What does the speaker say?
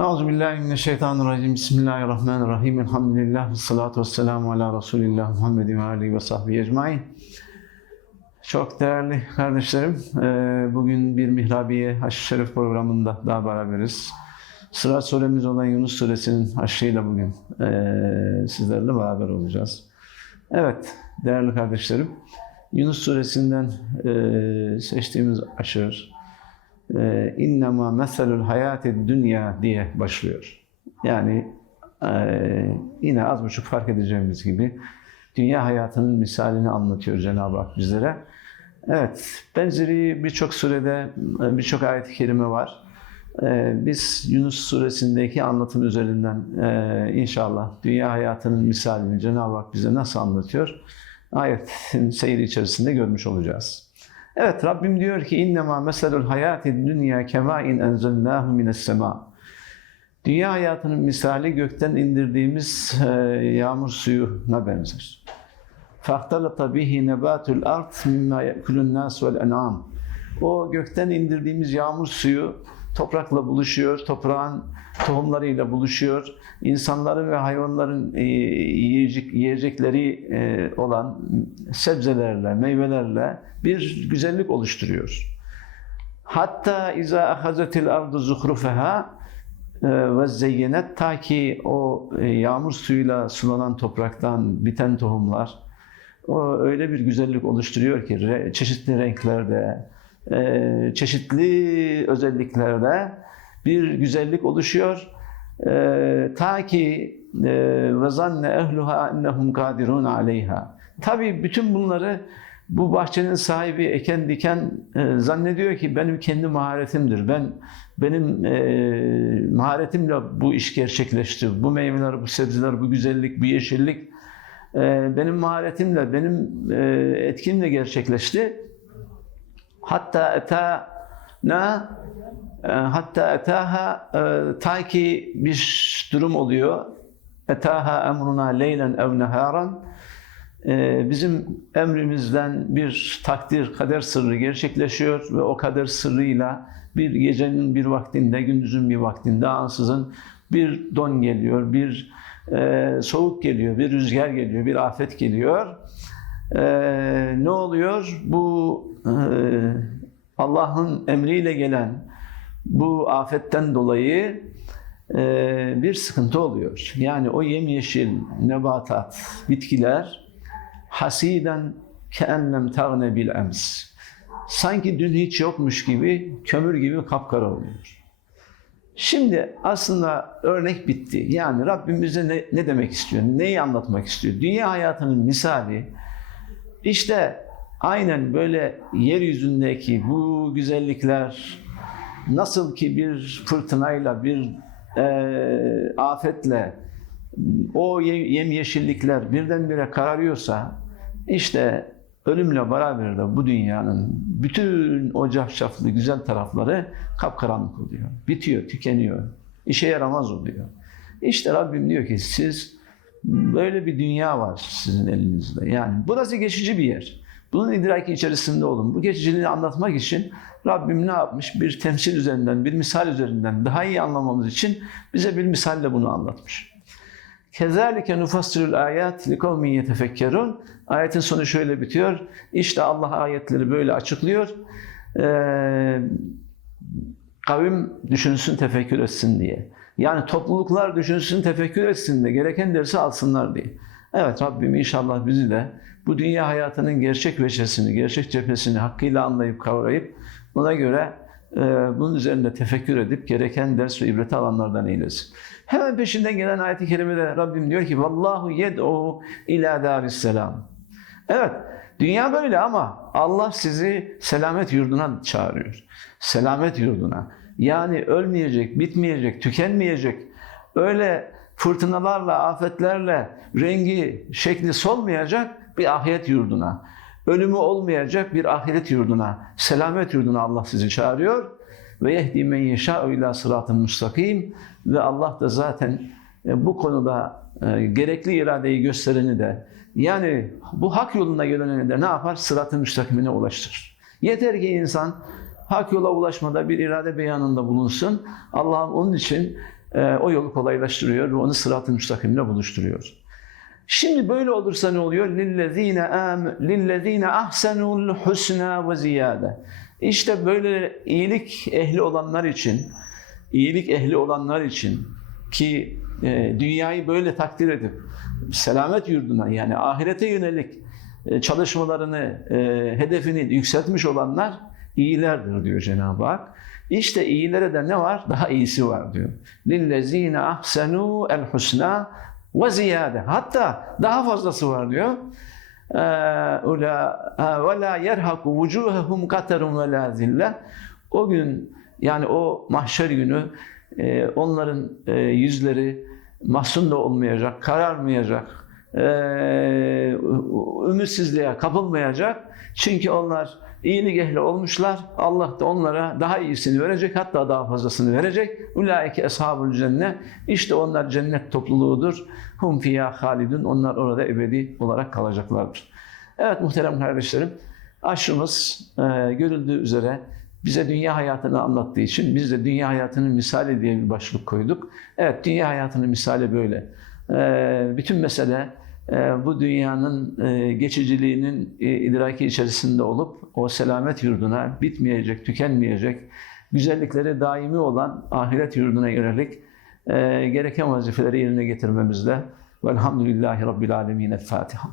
Euzubillahimineşşeytanirracim. Bismillahirrahmanirrahim. Elhamdülillah. Ve salatu ve selamu ala Resulillah Muhammedin ve alihi ve sahbihi ecmain. Çok değerli kardeşlerim, e, bugün bir Mihrabiye Haşr-ı Şerif programında daha beraberiz. Sıra suremiz olan Yunus suresinin haşrıyla bugün e, sizlerle beraber olacağız. Evet, değerli kardeşlerim, Yunus suresinden e, seçtiğimiz aşır, innema meselul hayati dünya diye başlıyor. Yani e, yine az buçuk fark edeceğimiz gibi dünya hayatının misalini anlatıyor Cenab-ı Hak bizlere. Evet, benzeri birçok surede birçok ayet-i kerime var. E, biz Yunus suresindeki anlatım üzerinden e, inşallah dünya hayatının misalini Cenab-ı Hak bize nasıl anlatıyor? Ayetin seyri içerisinde görmüş olacağız. Evet Rabbim diyor ki innema meselul hayati dünya kemain enzelnahu mines sema. Dünya hayatının misali gökten indirdiğimiz e, yağmur suyuna benzer. Fahtalata bihi nebatul ard mimma yekulun nas vel en'am. O gökten indirdiğimiz yağmur suyu toprakla buluşuyor, toprağın tohumlarıyla buluşuyor. İnsanların ve hayvanların e, yiyecek, yiyecekleri e, olan sebzelerle, meyvelerle bir güzellik oluşturuyor. Hatta iza ahazetil ardu zuhrufeha e, ve zeyyenet ta ki o yağmur suyuyla sulanan topraktan biten tohumlar o öyle bir güzellik oluşturuyor ki çeşitli renklerde, çeşitli özelliklerde bir güzellik oluşuyor. Ta ki ve zanne ehluha ennehum kadirun aleyha. Tabi bütün bunları bu bahçenin sahibi eken diken e, zannediyor ki benim kendi maharetimdir. Ben benim e, maharetimle bu iş gerçekleşti. Bu meyveler, bu sebzeler, bu güzellik, bu yeşillik e, benim maharetimle, benim e, etkimle gerçekleşti. Hatta eta na hatta etaha e, ta ki bir durum oluyor. Etaha emruna leylen ev neharan e, bizim emrimizden bir takdir, kader sırrı gerçekleşiyor ve o kader sırrıyla bir gecenin bir vaktinde, gündüzün bir vaktinde ansızın bir don geliyor, bir e, soğuk geliyor, bir rüzgar geliyor, bir afet geliyor. E, ne oluyor? Bu e, Allah'ın emriyle gelen bu afetten dolayı e, bir sıkıntı oluyor. Yani o yemyeşil nebatat, bitkiler hasiden keennem tağne bil ems. Sanki dün hiç yokmuş gibi, kömür gibi kapkara oluyor. Şimdi aslında örnek bitti. Yani Rabbim bize ne, ne demek istiyor? Neyi anlatmak istiyor? Dünya hayatının misali işte aynen böyle yeryüzündeki bu güzellikler nasıl ki bir fırtınayla, bir e, afetle o yem yeşillikler birdenbire kararıyorsa işte ölümle beraber de bu dünyanın bütün o cafcaflı güzel tarafları kapkaranlık oluyor. Bitiyor, tükeniyor. İşe yaramaz oluyor. İşte Rabbim diyor ki siz böyle bir dünya var sizin elinizde. Yani burası geçici bir yer. Bunun idraki içerisinde olun. Bu geçiciliği anlatmak için Rabbim ne yapmış? Bir temsil üzerinden, bir misal üzerinden daha iyi anlamamız için bize bir misalle bunu anlatmış. Kezalike nufassirul ayat li kavmin yetefekkerun. Ayetin sonu şöyle bitiyor. İşte Allah ayetleri böyle açıklıyor. Ee, kavim düşünsün, tefekkür etsin diye. Yani topluluklar düşünsün, tefekkür etsin de gereken dersi alsınlar diye. Evet Rabbim inşallah bizi de bu dünya hayatının gerçek veçesini, gerçek cephesini hakkıyla anlayıp kavrayıp buna göre e, bunun üzerinde tefekkür edip gereken ders ve ibreti alanlardan eylesin. Hemen peşinden gelen ayet-i kerimede Rabbim diyor ki Vallahu yed'u ila darisselam. Evet, dünya böyle ama Allah sizi selamet yurduna çağırıyor. Selamet yurduna. Yani ölmeyecek, bitmeyecek, tükenmeyecek, öyle fırtınalarla, afetlerle rengi, şekli solmayacak bir ahiret yurduna. Ölümü olmayacak bir ahiret yurduna, selamet yurduna Allah sizi çağırıyor. Ve yehdi men yeşâ'u ilâ sıratın müstakim. Ve Allah da zaten e, bu konuda e, gerekli iradeyi göstereni de yani bu hak yoluna geleni de ne yapar? Sırat-ı müstakimine ulaştırır. Yeter ki insan hak yola ulaşmada bir irade beyanında bulunsun. Allah'ım onun için ee, o yolu kolaylaştırıyor ve onu sırat-ı müstakimle buluşturuyor. Şimdi böyle olursa ne oluyor? Lillezine am lillezine ahsenul husna ve ziyade. İşte böyle iyilik ehli olanlar için, iyilik ehli olanlar için ki e, dünyayı böyle takdir edip selamet yurduna yani ahirete yönelik e, çalışmalarını, e, hedefini yükseltmiş olanlar iyilerdir diyor Cenab-ı Hak. İşte iyilere de ne var? Daha iyisi var diyor. لِلَّذ۪ينَ أَحْسَنُوا الْحُسْنَى ve ziyade. Hatta daha fazlası var diyor. Ve la yerhaku vucuhehum katerun ve la zille. O gün yani o mahşer günü e, onların e, yüzleri mahzun da olmayacak, kararmayacak, e, ümitsizliğe kapılmayacak. Çünkü onlar iyilik ehli olmuşlar. Allah da onlara daha iyisini verecek, hatta daha fazlasını verecek. Ulaike eshabul cennet. İşte onlar cennet topluluğudur. Hum fiyâ halidun. Onlar orada ebedi olarak kalacaklardır. Evet muhterem kardeşlerim, aşımız e, görüldüğü üzere bize dünya hayatını anlattığı için biz de dünya hayatının misali diye bir başlık koyduk. Evet dünya hayatının misali böyle. E, bütün mesele bu dünyanın e, geçiciliğinin e, idraki içerisinde olup o selamet yurduna bitmeyecek, tükenmeyecek, güzellikleri daimi olan ahiret yurduna yönelik gereken vazifeleri yerine getirmemizde. Velhamdülillahi Rabbil Alemin. El Fatiha.